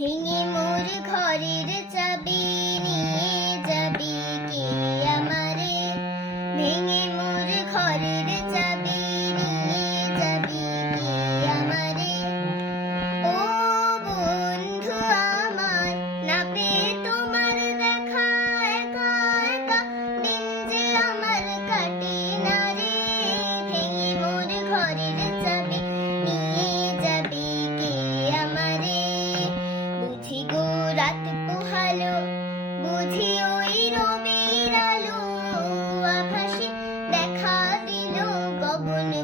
ভেঙে মোর ঘরের চাবি নিয়ে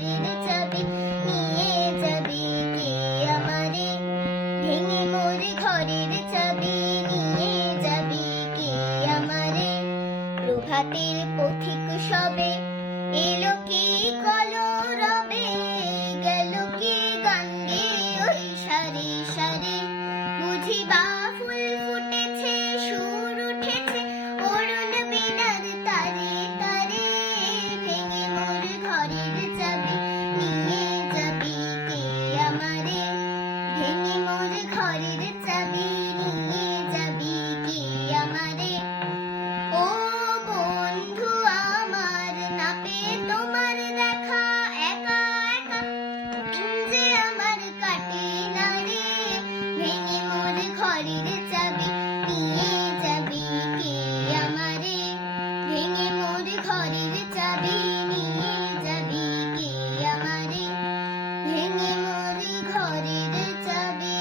ফিরে যাবি, নিয়ে যাবি, কি আমারে? ভেঙে মোর ঘরের চাবি, নিয়ে যাবি, কি আমারে? প্রভাতের পথিক সবে এলো কি কল বুঝিবা ফুল ফুটে বাড়ির চাবি, নিয়ে যাবি কে আমারে? ভেঙে মোর ঘরের চাবি, নিয়ে যাবি কে আমারে? ভেঙে মোর ঘরের চাবি,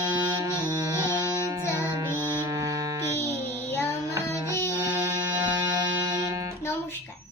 নিয়ে যাবি কে আমারে? নমস্কার।